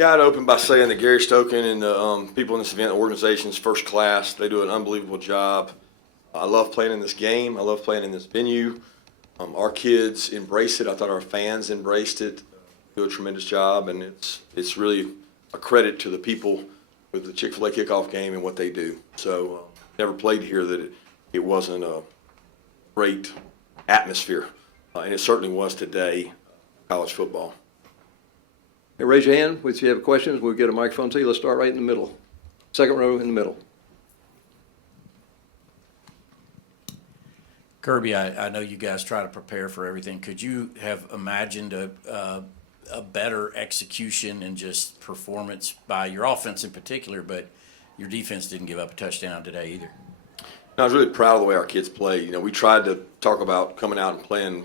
Yeah, I'd open by saying that Gary Stoken and the people in this event, the organization's first class. They do an unbelievable job. I love playing in this game. I love playing in this venue. Our kids embrace it. I thought our fans embraced it. Do a tremendous job, and it's really a credit to the people with the Chick-fil-A kickoff game and what they do. So never played here that it wasn't a great atmosphere, and it certainly was today, college football. Hey, raise your hand if you have questions. We'll get a microphone to you. Let's start right in the middle. Second row in the middle. Kirby, I know you guys try to prepare for everything. Could you have imagined a better execution and just performance by your offense in particular, but your defense didn't give up a touchdown today either? I was really proud of the way our kids played. You know, we tried to talk about coming out and playing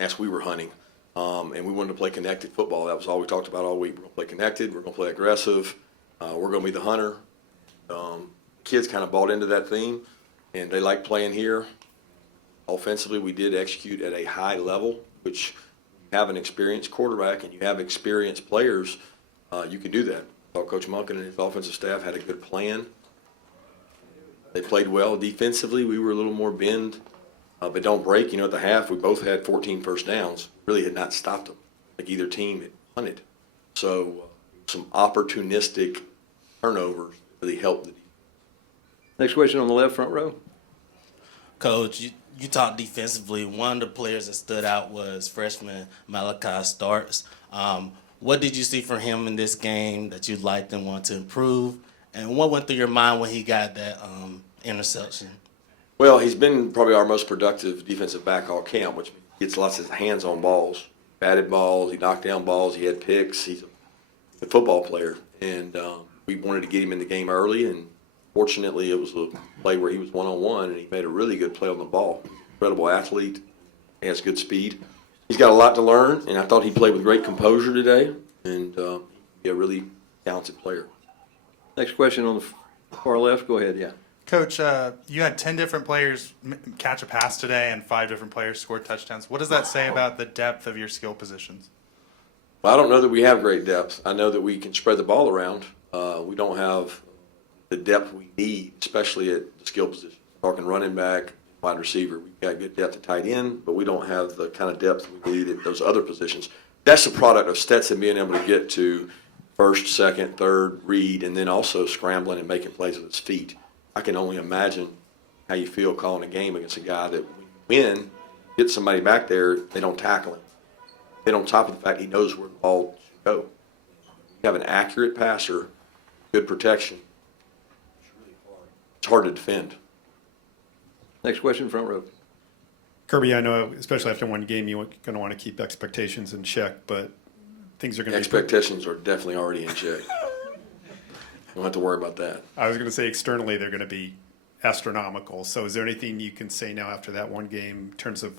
as we were hunting, and we wanted to play connected football. That was all we talked about all week. We're going to play connected. We're going to play aggressive. We're going to be the hunter. Kids kind of bought into that theme, and they like playing here. Offensively, we did execute at a high level, which you have an experienced quarterback and you have experienced players, you can do that. Coach Monken and his offensive staff had a good plan. They played well. Defensively, we were a little more bend, but don't break. You know, at the half, we both had 14 first downs. Really had not stopped them. Like either team had punted. So some opportunistic turnovers really helped the defense. Next question on the left front row. Coach, you talked defensively. One of the players that stood out was freshman Malachi Starks. What did you see from him in this game that you liked and want to improve? And what went through your mind when he got that interception? Well, he's been probably our most productive defensive back all camp, which gets lots of hands on balls, batted balls, he knocked down balls, he had picks. He's a football player, and we wanted to get him in the game early, and fortunately it was a play where he was one-on-one, and he made a really good play on the ball. Incredible athlete, he has good speed. He's got a lot to learn, and I thought he played with great composure today, and he's a really talented player. Next question on the far left. Go ahead, yeah. Coach, you had 10 different players catch a pass today and 5 different players score touchdowns. What does that say about the depth of your skill positions? Well, I don't know that we have great depth. I know that we can spread the ball around. We don't have the depth we need, especially at the skill position. Talking running back, wide receiver. We've got good depth at tight end, but we don't have the kind of depth we need at those other positions. That's the product of Stetson being able to get to first, second, third, read, and then also scrambling and making plays with his feet. I can only imagine how you feel calling a game against a guy that when get somebody back there, they don't tackle him. Then on top of the fact he knows where the ball should go. You have an accurate passer, good protection. It's hard to defend. Next question, front row. Kirby, I know, especially after one game, you're going to want to keep expectations in check, but things are going to be... Expectations are definitely already in check. Don't have to worry about that. I was going to say externally they're going to be astronomical. So is there anything you can say now after that one game in terms of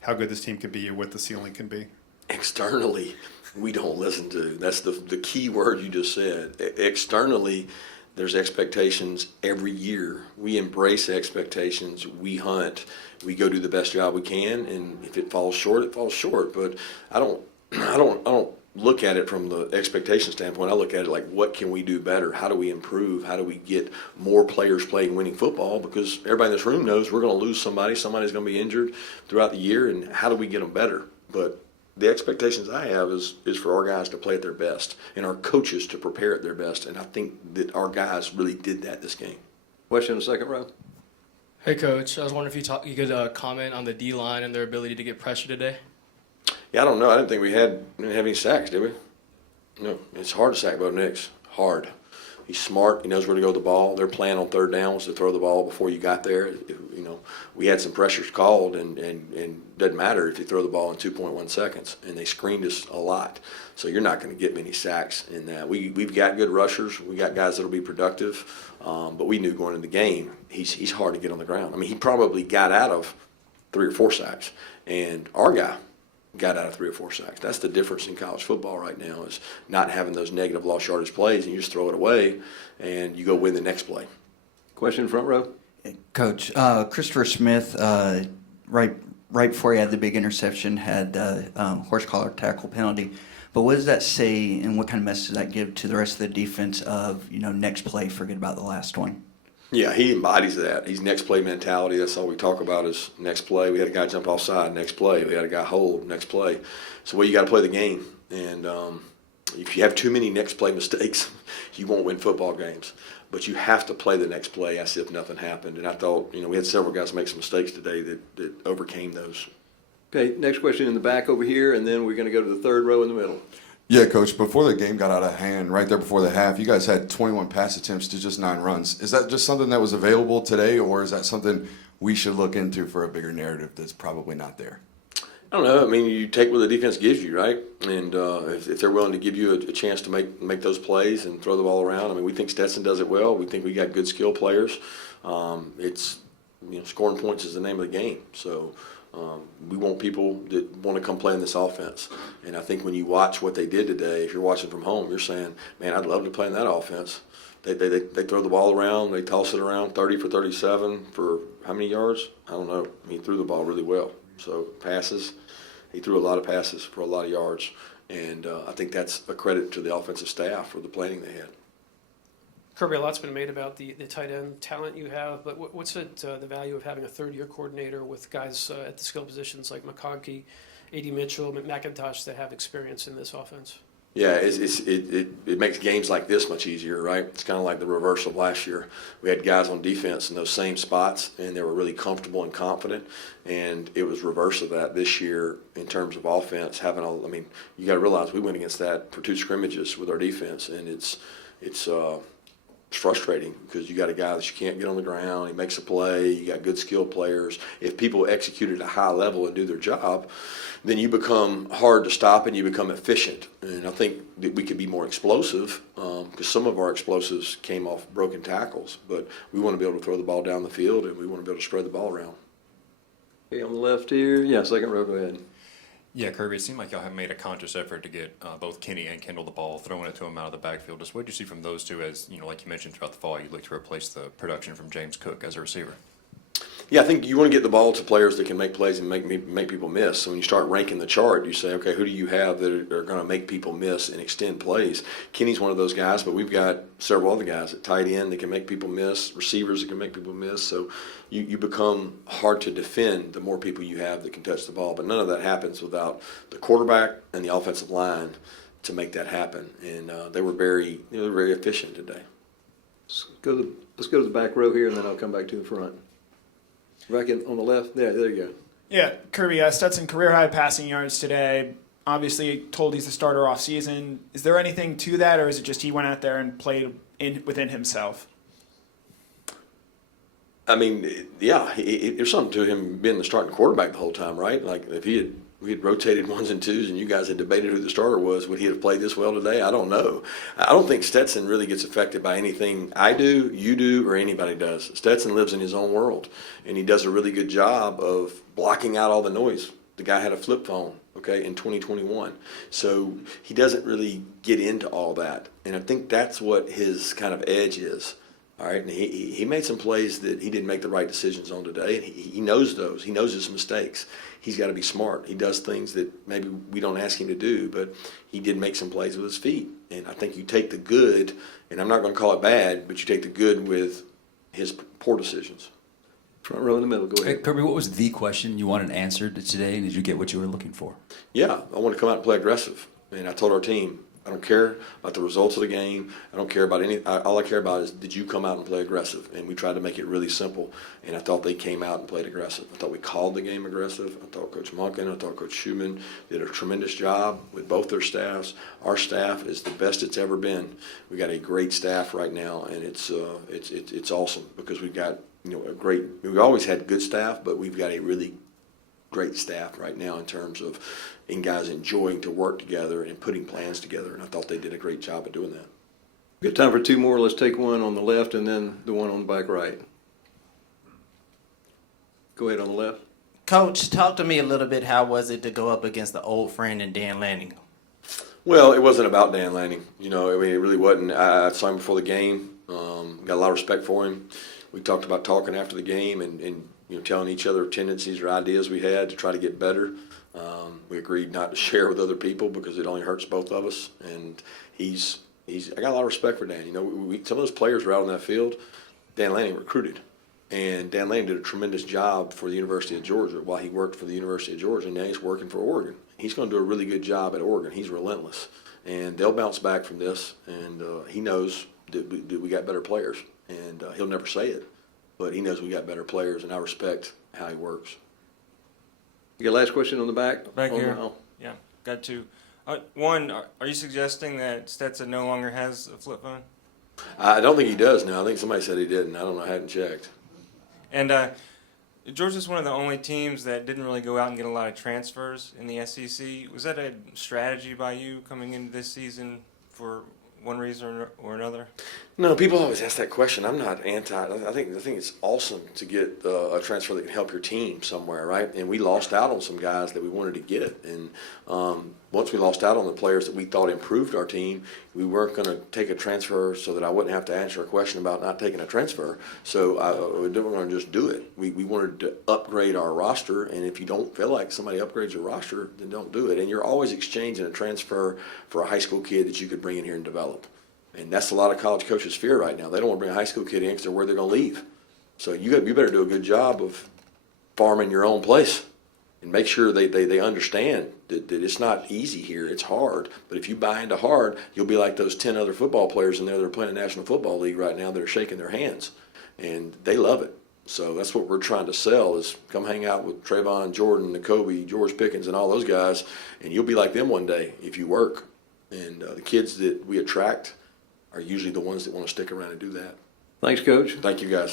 how good this team could be or what the ceiling can be? Externally, we don't listen to. That's the key word you just said. Externally, there's expectations every year. We embrace expectations. We hunt. We go do the best job we can, and if it falls short, it falls short. But I don't look at it from the expectation standpoint. I look at it like, what can we do better? How do we improve? How do we get more players playing winning football? Because everybody in this room knows we're going to lose somebody. Somebody's going to be injured throughout the year, and how do we get them better? But the expectations I have is for our guys to play at their best and our coaches to prepare at their best, and I think that our guys really did that this game. Question in the second row. Hey, Coach. I was wondering if you could comment on the D-line and their ability to get pressure today. Yeah, I don't know. I didn't think we didn't have any sacks, did we? No. It's hard to sack Bo Nix. Hard. He's smart. He knows where to go with the ball. Their plan on third down was to throw the ball before you got there. You know, we had some pressures called, and doesn't matter if you throw the ball in 2.1 seconds. And they screened us a lot. So you're not going to get many sacks in that. We've got good rushers. We got guys that'll be productive. But we knew going into the game, he's hard to get on the ground. I mean, he probably got out of 3 or 4 sacks. And our guy got out of 3 or 4 sacks. That's the difference in college football right now, is not having those negative lost yardage plays, and you just throw it away and you go win the next play. Question front row. Coach, Christopher Smith, right before he had the big interception, had horse collar tackle penalty. But what does that say, and what kind of message does that give to the rest of the defense of, next play, forget about the last one? Yeah, he embodies that. He's next play mentality. That's all we talk about is next play. We had a guy jump offside, next play. We had a guy hold, next play. So, well, you got to play the game. And if you have too many next play mistakes, you won't win football games. But you have to play the next play as if nothing happened. And I thought, we had several guys make some mistakes today that overcame those. Okay, next question in the back over here, and then we're going to go to the third row in the middle. Yeah, Coach, before the game got out of hand, right there before the half, you guys had 21 pass attempts to just 9 runs. Is that just something that was available today, or is that something we should look into for a bigger narrative that's probably not there? I don't know. I mean, you take what the defense gives you, right? And if they're willing to give you a chance to make those plays and throw the ball around, I mean, we think Stetson does it well. We think we got good skill players. It's scoring points is the name of the game. So we want people that want to come play in this offense. And I think when you watch what they did today, if you're watching from home, you're saying, man, I'd love to play in that offense. They throw the ball around, they toss it around 30 for 37 for how many yards? I don't know. I mean, he threw the ball really well. So passes, he threw a lot of passes for a lot of yards. And I think that's a credit to the offensive staff for the planning they had. Kirby, a lot's been made about the tight end talent you have, but what's the value of having a third-year coordinator with guys at the skill positions like McConkey, A.D. Mitchell, McIntosh that have experience in this offense? Yeah, it makes games like this much easier, right? It's kind of like the reverse of last year. We had guys on defense in those same spots, and they were really comfortable and confident, and it was reverse of that this year in terms of offense. You got to realize we went against that for 2 scrimmages with our defense, and it's frustrating because you got a guy that you can't get on the ground. He makes a play. You got good skilled players. If people execute at a high level and do their job, then you become hard to stop and you become efficient. And I think that we could be more explosive because some of our explosives came off broken tackles. But we want to be able to throw the ball down the field and we want to be able to spread the ball around. Okay, on the left here. Yeah, second row, go ahead. Yeah, Kirby, it seemed like y'all have made a conscious effort to get both Kenny and Kendall the ball, throwing it to him out of the backfield. Just what did you see from those two as, like you mentioned throughout the fall, you look to replace the production from James Cook as a receiver? Yeah, I think you want to get the ball to players that can make plays and make people miss. So when you start ranking the chart, you say, okay, who do you have that are going to make people miss and extend plays? Kenny's one of those guys, but we've got several other guys at tight end that can make people miss, receivers that can make people miss. So you become hard to defend the more people you have that can touch the ball. But none of that happens without the quarterback and the offensive line to make that happen. And they were very efficient today. Let's go to the back row here, and then I'll come back to the front. Back on the left. There you go. Yeah, Kirby, Stetson career-high passing yards today. Obviously told he's the starter off season. Is there anything to that, or is it just he went out there and played within himself? I mean, yeah, there's something to him being the starting quarterback the whole time, right? Like if we had rotated 1s and 2s and you guys had debated who the starter was, would he have played this well today? I don't know. I don't think Stetson really gets affected by anything I do, you do, or anybody does. Stetson lives in his own world, and he does a really good job of blocking out all the noise. The guy had a flip phone, okay, in 2021. So he doesn't really get into all that, and I think that's what his kind of edge is. All right, and he made some plays that he didn't make the right decisions on today, and he knows those. He knows his mistakes. He's got to be smart. He does things that maybe we don't ask him to do, but he did make some plays with his feet. And I think you take the good, and I'm not going to call it bad, but you take the good with his poor decisions. Front row in the middle, go ahead. Hey, Kirby, what was the question you wanted answered today, and did you get what you were looking for? Yeah, I want to come out and play aggressive. And I told our team, I don't care about the results of the game. I don't care about all I care about is did you come out and play aggressive? And we tried to make it really simple. And I thought they came out and played aggressive. I thought we called the game aggressive. I thought Coach Monken, I thought Coach Schumann did a tremendous job with both their staffs. Our staff is the best it's ever been. We got a great staff right now, and it's awesome because we've got we've always had good staff, but we've got a really great staff right now in terms of guys enjoying to work together and putting plans together, and I thought they did a great job of doing that. We got time for 2 more. Let's take one on the left and then the one on the back right. Go ahead on the left. Coach, talk to me a little bit. How was it to go up against the old friend and Dan Lanning? Well, it wasn't about Dan Lanning. It really wasn't. I saw him before the game. Got a lot of respect for him. We talked about talking after the game and telling each other tendencies or ideas we had to try to get better. We agreed not to share with other people because it only hurts both of us. And I got a lot of respect for Dan. You know, some of those players were out on that field. Dan Lanning recruited. And Dan Lanning did a tremendous job for the University of Georgia while he worked for the University of Georgia. And now he's working for Oregon. He's going to do a really good job at Oregon. He's relentless. And they'll bounce back from this. And he knows that we got better players. And he'll never say it, but he knows we got better players, and I respect how he works. You got a last question on the back? Back On the- here. oh. Yeah, got two. One, are you suggesting that Stetson no longer has a flip phone? I don't think he does now. I think somebody said he didn't. I don't know. I haven't checked. And Georgia's one of the only teams that didn't really go out and get a lot of transfers in the SEC. Was that a strategy by you coming into this season for one reason or another? No, people always ask that question. I'm not anti. I think it's awesome to get a transfer that can help your team somewhere, right? And we lost out on some guys that we wanted to get. And once we lost out on the players that we thought improved our team, we weren't going to take a transfer so that I wouldn't have to answer a question about not taking a transfer. So we didn't want to just do it. We wanted to upgrade our roster. And if you don't feel like somebody upgrades your roster, then don't do it. And you're always exchanging a transfer for a high school kid that you could bring in here and develop. And that's a lot of college coaches' fear right now. They don't want to bring a high school kid in because they're worried they're going to leave. So you better do a good job of farming your own place and make sure they understand that it's not easy here. It's hard. But if you buy into hard, you'll be like those 10 other football players in there that are playing the National Football League right now that are shaking their hands. And they love it. So that's what we're trying to sell is come hang out with Trayvon, Jordan, N'Kobe, George Pickens, and all those guys, and you'll be like them one day if you work. And the kids that we attract are usually the ones that want to stick around and do that. Thanks, Coach. Thank you, guys.